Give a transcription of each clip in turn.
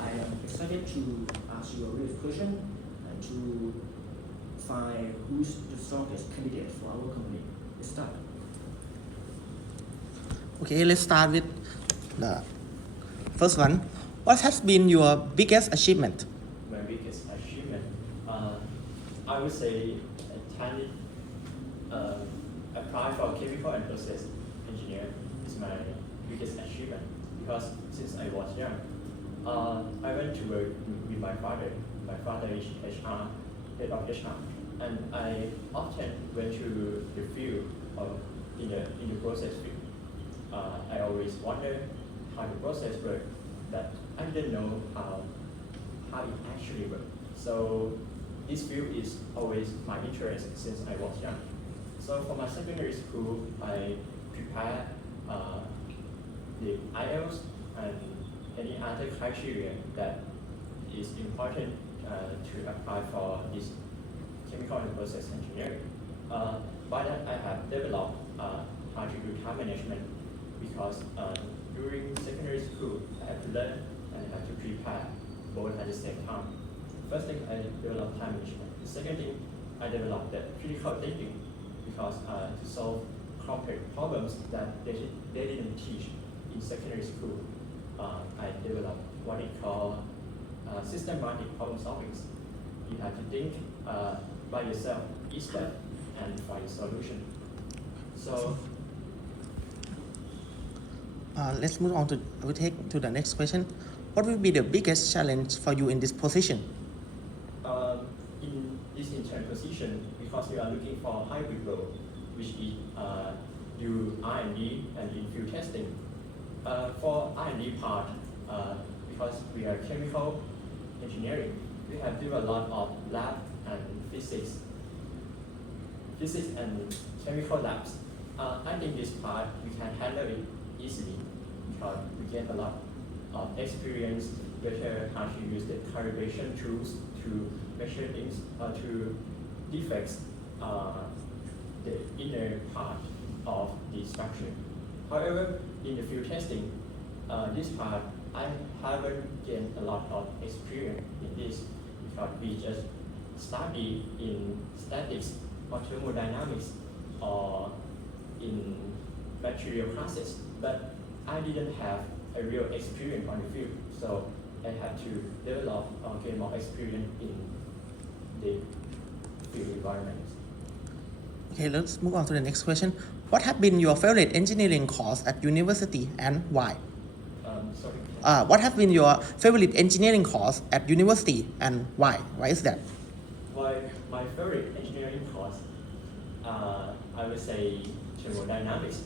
I am excited to ask you a real question and to find who's the strongest candidate for our company. Let's start. Okay, let's start with the first one. What has been your biggest achievement? My biggest achievement, I would say attended, apply for chemical and process engineer is my biggest achievement because since I was young, I went to work with my father. My father is HR, head of HR, and I often went to the field in the process field. I always wonder how the process works, but I didn't know how it actually works. So this field is always my interest since I was young. So for my secondary school, I prepared the IELTS and any other criteria that is important to apply for this chemical and process engineering. By that, I have developed how to do time management because during secondary school, I have to learn and I have to prepare both at the same time. First thing, I developed time management. The second thing, I developed the critical thinking because to solve complex problems that they didn't teach in secondary school, I developed what we call systematic problem solving. You have to think by yourself each step and find a solution. So Let's move on to we take to the next question. What will be the biggest challenge for you in this position? In this intern position, because we are looking for a hybrid role, which is do R&D and in-field testing. For R&D part, because we are chemical engineering, we have to do a lot of lab and physics and chemical labs. I think this part we can handle it easily because we get a lot of experience, better how to use the calibration tools to measure things to defects the inner part of the structure. However, in the field testing, this part I haven't gained a lot of experience in this because we just study in statics or thermodynamics or in material classes, but I didn't have a real experience on the field, so I had to develop or gain more experience in the field environment. Okay, let's move on to the next question. What have been your favorite engineering course at university and why? Sorry. What have been your favorite engineering course at university and why? Why is that? My favorite engineering course, I would say thermodynamics.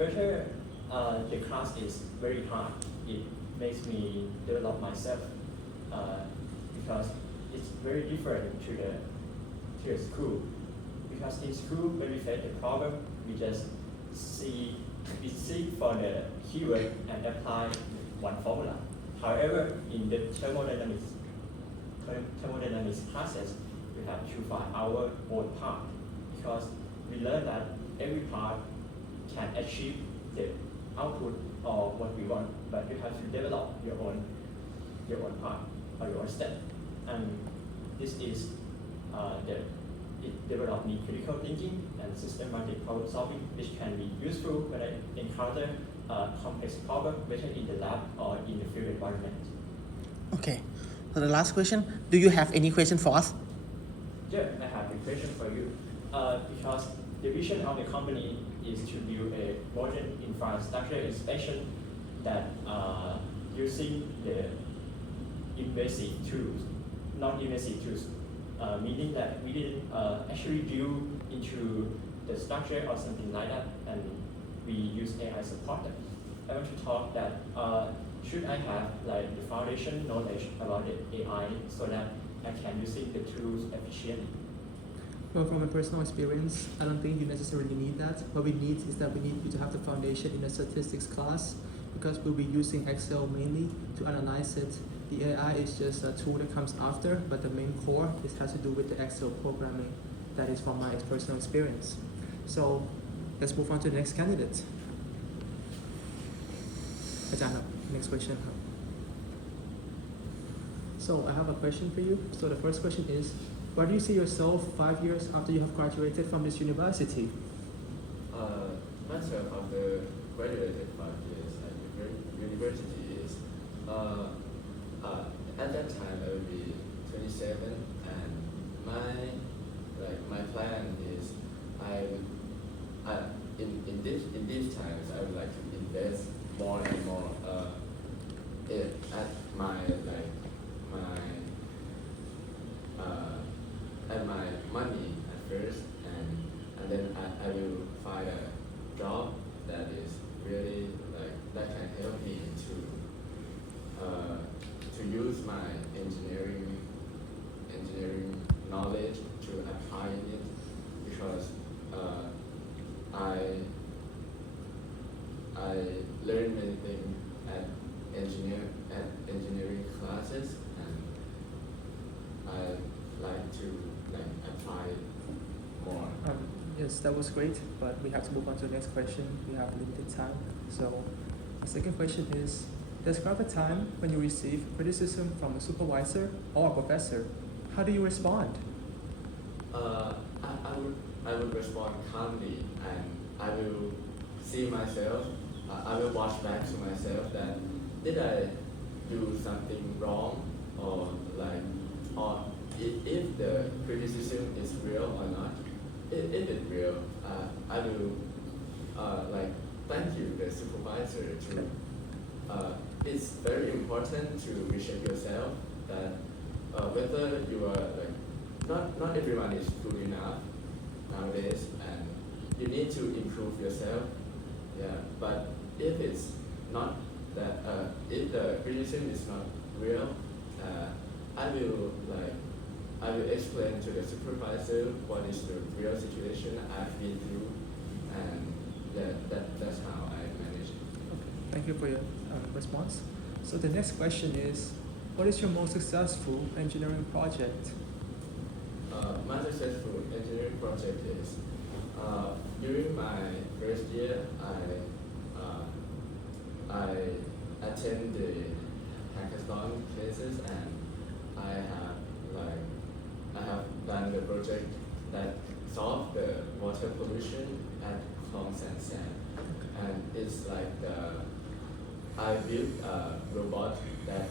The class is very hard. It makes me develop myself because it's very different to the school. Because in school, when we face the problem, we just seek for the keyword and apply one formula. However, in the thermodynamics classes, we have to find our own part because we learn that every part can achieve the output or what we want, but you have to develop your own part or your own step. And this is it developed me critical thinking and systematic problem solving, which can be useful when I encounter a complex problem, whether in the lab or in the field environment. Okay, so the last question, do you have any question for us? Yeah, I have a question for you. Because the vision of the company is to build a modern infrastructure inspection that using the invasive tools, non-invasive tools, meaning that we didn't actually drill into the structure or something like that, and we use AI support them. I want to talk that should I have like the foundation knowledge about the AI so that I can using the tools efficiently? Well, from my personal experience, I don't think you necessarily need that. What we need is that we need you to have the foundation in a statistics class because we'll be using Excel mainly to analyze it. The AI is just a tool that comes after, but the main core has to do with the Excel programming. That is from my personal experience. So let's move on to the next candidate. อาจารย์ครับ next question ครับ So I have a question for you. So the first question is, where do you see yourself 5 years after you have graduated from this university? Myself after graduated 5 years at university is at that time I will be 27, and my plan is in these times I would like to invest more and more at my money at first, and then I will find a job that is really that can help me to use my engineering knowledge to apply it, because I learned many things at engineering classes, and I like to apply it more. Yes, that was great, but we have to move on to the next question. We have limited time. So the second question is, describe a time when you receive criticism from a supervisor or a professor. How do you respond? I would respond calmly, and I will see myself. I will watch back to myself that did I do something wrong, or if the criticism is real or not. If it's real, I will thank you, the supervisor. It's very important to reshape yourself, that whether you are not everyone is good enough nowadays, and you need to improve yourself. Yeah, but if it's not that, if the criticism is not real, I will explain to the supervisor what is the real situation I've been through, and that's how I manage it. Okay, thank you for your response. So the next question is, what is your most successful engineering project? My successful engineering project is during my first year, I attend the hackathon classes, and I have done the project that solved the water pollution at Klong San, and it's I built a robot that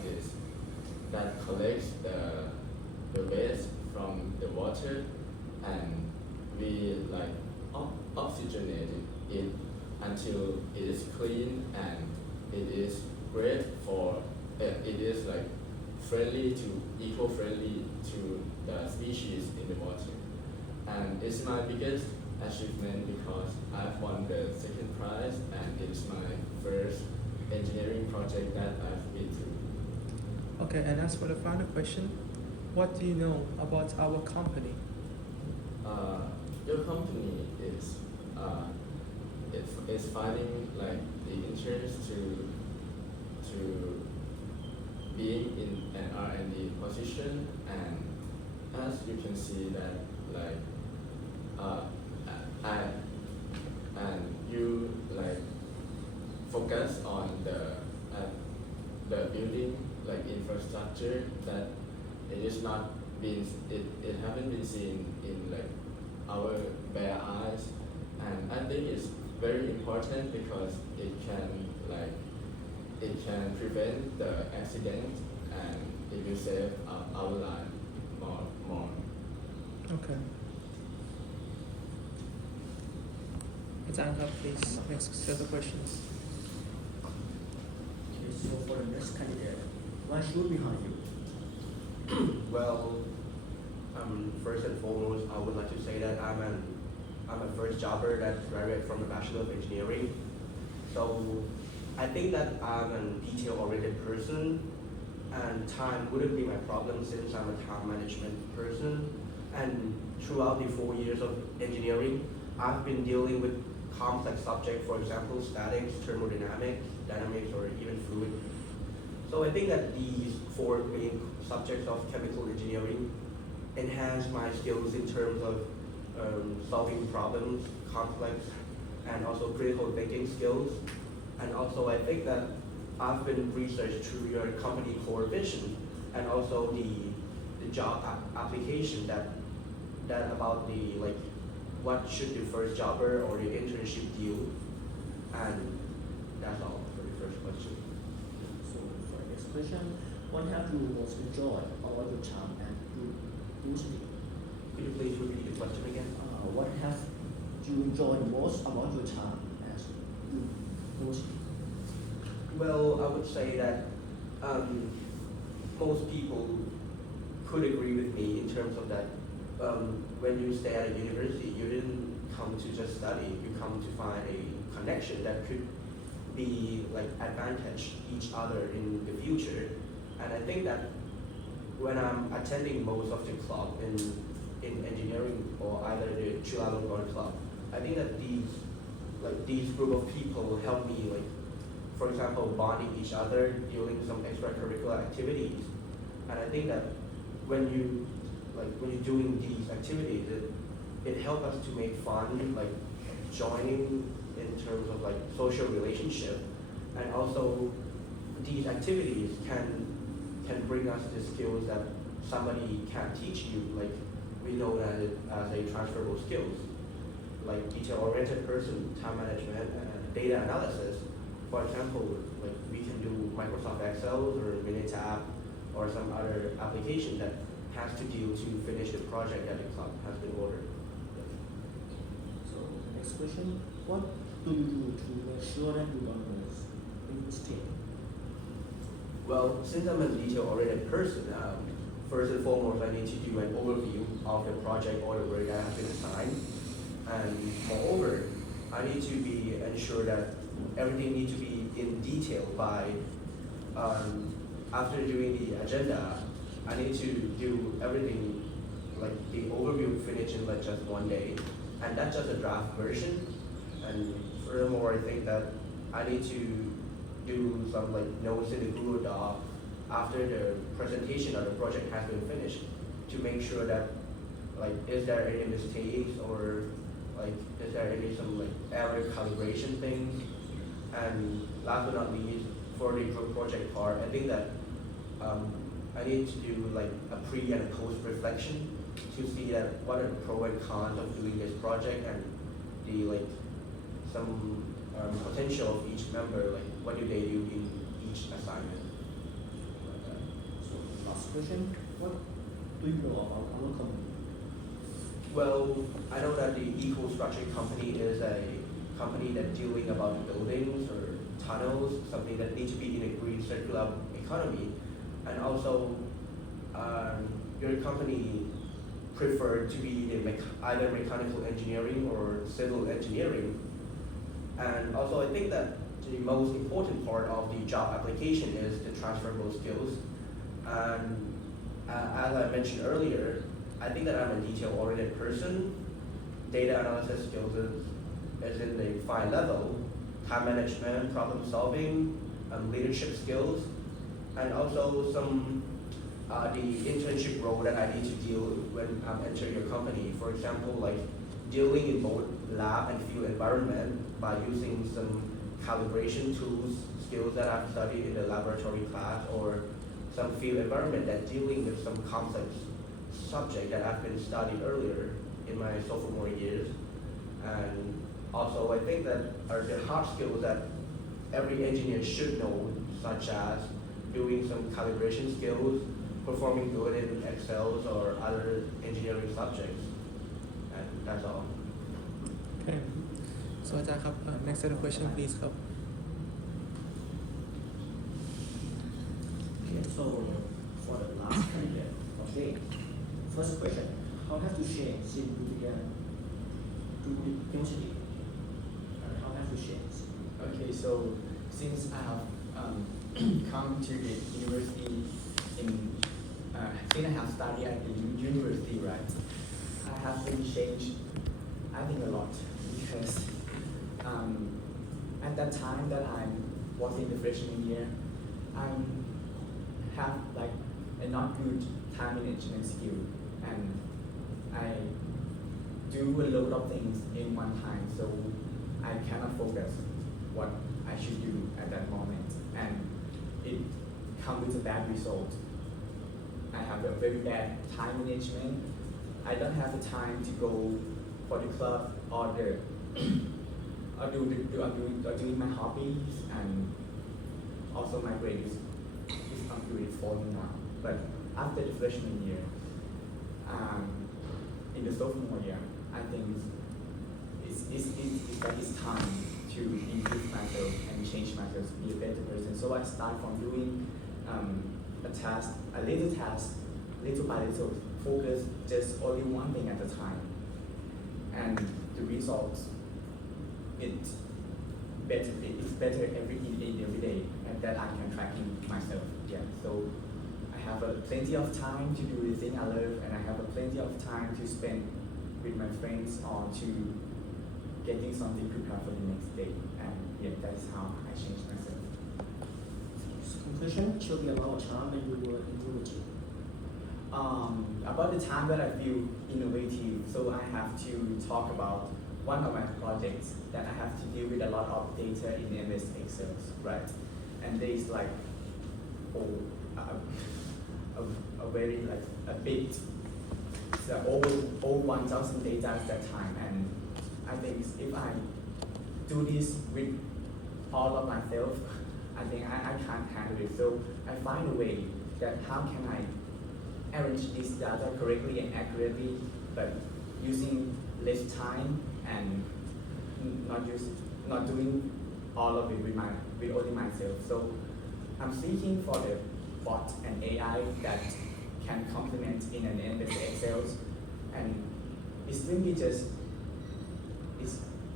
collects the waste from the water, and we oxygenate it until it is clean, and it is great for it is eco-friendly to the species in the water. And it's my biggest achievement because I've won the second prize, and it's my first engineering project that I've been through. Okay, and as for the final question, what do you know about our company? Your company is finding the interest to being in an R&D position, and as you can see that you focus on the building infrastructure that it haven't been seen in our bare eyes, and I think it's very important because it can prevent the accident, and it will save our life more. Okay. Azanga, please, next set of questions. Okay, so for the next candidate, why should we hire you? Well, first and foremost, I would like to say that I'm a first jobber that graduated from the Bachelor of Engineering. So I think that I'm a detail-oriented person, and time wouldn't be my problem since I'm a time management person. And throughout the 4 years of engineering, I've been dealing with complex subjects, for example, statics, thermodynamics, dynamics, or even fluid. So I think that these 4 main subjects of chemical engineering enhance my skills in terms of solving problems, complex, and also critical thinking skills. And also I think that I've been researched through your company core vision and also the job application that about the like what should the first jobber or the internship do, and that's all for the first question. So for the next question, what have you most enjoyed about your time at university? Could you please repeat the question again? What have you enjoyed most about your time at university? Well, I would say that most people could agree with me in terms of that. When you stay at a university, you didn't come to just study. You come to find a connection that could be like advantage each other in the future. And I think that when I'm attending most of the club in engineering or either the Chulalongkorn club, I think that these group of people help me, like, for example, bonding each other, doing some extracurricular activities. And I think that when you're doing these activities, it helps us to make fun, like joining in terms of like social relationship, and also these activities can bring us the skills that somebody can teach you, like we know that as a transferable skills, like detail-oriented person, time management, and data analysis. For example, like we can do Microsoft Excel or Minitab or some other application that has to deal to finish the project that the club has been ordered. So the next question, what do you do to make sure that you don't make mistakes? Well, since I'm a detail-oriented person, first and foremost, I need to do an overview of the project or the work that has been assigned. And moreover, I need to be ensure that everything needs to be in detail by, after doing the agenda, I need to do everything, like the overview finish in like just one day. And that's just a draft version. And furthermore, I think that I need to do some like notes in the Google Doc after the presentation of the project has been finished to make sure that like is there any mistakes or like is there any some like error calibration things. And last but not least, for the group project part, I think that I need to do like a pre and a post reflection to see that what are the pros and cons of doing this project and the like some potential of each member, like what do they do in each assignment. So last question, what do you know about our company? Well, I know that the EcoStructure company is a company that dealing about buildings or tunnels, something that needs to be in a green circular economy. And also, your company preferred to be in either mechanical engineering or civil engineering. And also, I think that the most important part of the job application is the transferable skills. And as I mentioned earlier, I think that I'm a detail-oriented person. Data analysis skills is in the 5 level. Time management, problem solving, leadership skills, and also some the internship role that I need to deal when I'm entering your company. For example, like dealing in both lab and field environment by using some calibration tools, skills that I've studied in the laboratory class, or some field environment that dealing with some complex subject that I've been studying earlier in my sophomore years. And also, I think that are the hard skills that every engineer should know, such as doing some calibration skills, performing good in Excel or other engineering subjects. And that's all. Okay. So อาจารย์ครับ next set of question please ครับ Okay, so for the last candidate, okay, first question, how have you changed since you began to university? And how have you changed? Okay, so since I have come to the university since I have studied at the university, right, I have been changed, I think a lot, because at that time that I was in the freshman year, I have like a not good time management skill, and I do a lot of things in one time, so I cannot focus what I should do at that moment, and it comes with a bad result. I have a very bad time management. I don't have the time to go for the club or doing my hobbies, and also my grade is computer is falling now. But after the freshman year, in the sophomore year, I think it's time to improve myself and change myself to be a better person. So I start from doing a little task, little by little, focus just only one thing at a time. And the results, it's better every day, and that I can track in myself. Yeah. So I have plenty of time to do the thing I love, and I have plenty of time to spend with my friends or to getting something prepared for the next day. And yeah, that's how I changed myself. Conclusion, tell me about a time when you were innovative. About the time that I feel innovative, so I have to talk about one of my projects that I have to deal with a lot of data in MS Excel, right? And there is like a very like a big, over 1,000 data at that time, and I think if I do this with all of myself, I think I can't handle it. So I find a way that how can I arrange this data correctly and accurately, but using less time and not doing all of it with only myself. So I'm seeking for the bot and AI that can complement in an MS Excel, and it's really just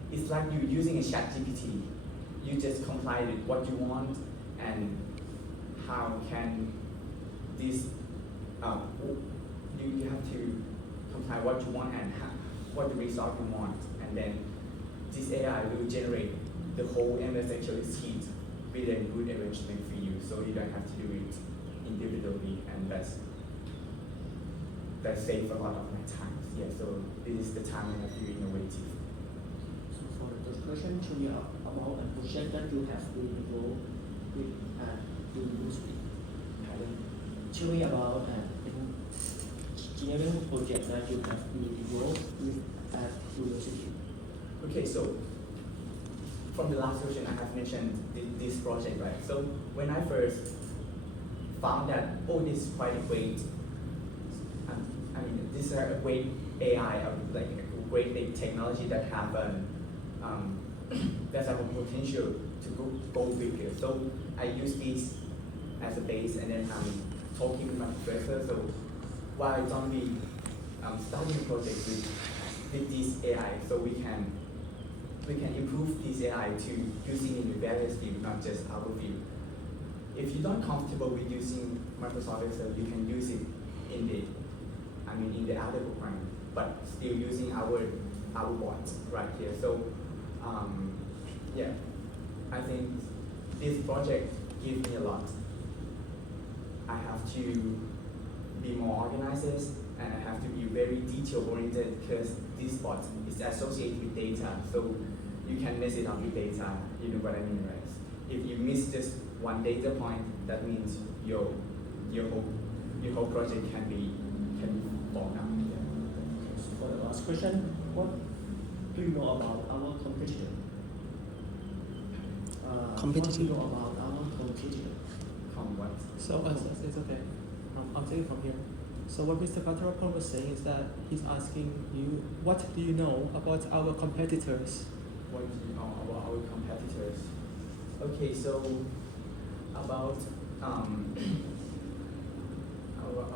it's like you using a chat GPT. You just comply with what you want, and how can this you have to comply what you want and what the result you want, and then this AI will generate the whole MS Excel sheet with a good arrangement for you, so you don't have to do it individually, and that saves a lot of my time. Yeah, so this is the time when I feel innovative. So for the third question, tell me about a project that you have been involved with at university. Tell me about an engineering project that you have been involved with at university. Okay, so from the last question, I have mentioned this project, right? So when I first found that, oh, this is quite a great, I mean, this is a great AI, like a great big technology that have that have a potential to go bigger. So I use this as a base, and then I'm talking with my professor. So while I don't be starting a project with this AI, so we can improve this AI to using in the various fields, not just our field. If you're not comfortable with using Microsoft Excel, you can use it in the other program, but still using our bots right here. So yeah, I think this project gives me a lot. I have to be more organized, and I have to be very detail oriented, because this bot is associated with data, so you can mess it up with data. You know what I mean, right? If you miss just one data point, that means your whole project can be fall down. Yeah. So for the last question, what do you know about our competitor? What do you know about our competitor? From what? So it's okay. I'll take it from here. So what Mr. Gatarapon was saying is that he's asking you, what do you know about our competitors? What do you know about our competitors? Okay, so about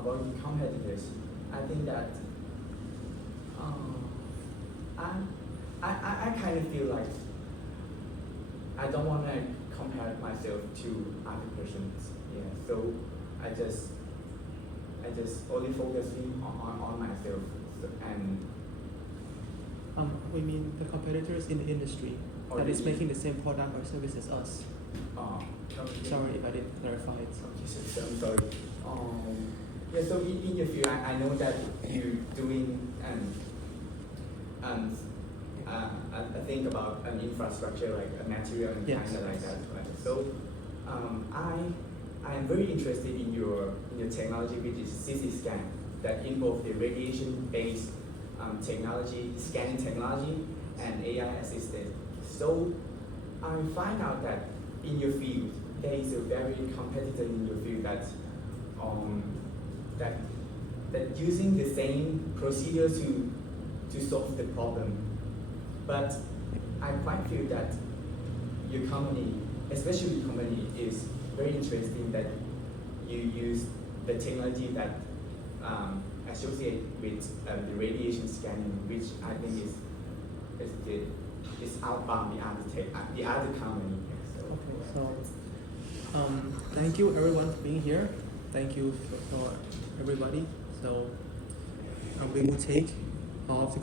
the competitors, I think that I kind of feel like I don't want to compare myself to other persons. Yeah, so I just only focusing on myself, and We mean the competitors in the industry Or that the is making the same product or service as us. okay. Sorry if I didn't clarify it. Okay, so I'm sorry. Yeah, so in your field, I know that you're doing I think about an infrastructure, like a material and Yes. kind of like that. Right? So I I'm very interested in your technology, which is CT scan, that involves the radiation-based technology, scanning technology, and AI assisted. So I find out that in your field, there is a very competitor in your field that using the same procedure to solve the problem. But I quite feel that your company, especially your company, is very interesting that you use the technology that associate with the radiation scanning, which I think is outbound the other company. So, Okay, so thank you everyone for being here. Thank you for everybody. So we will take all of the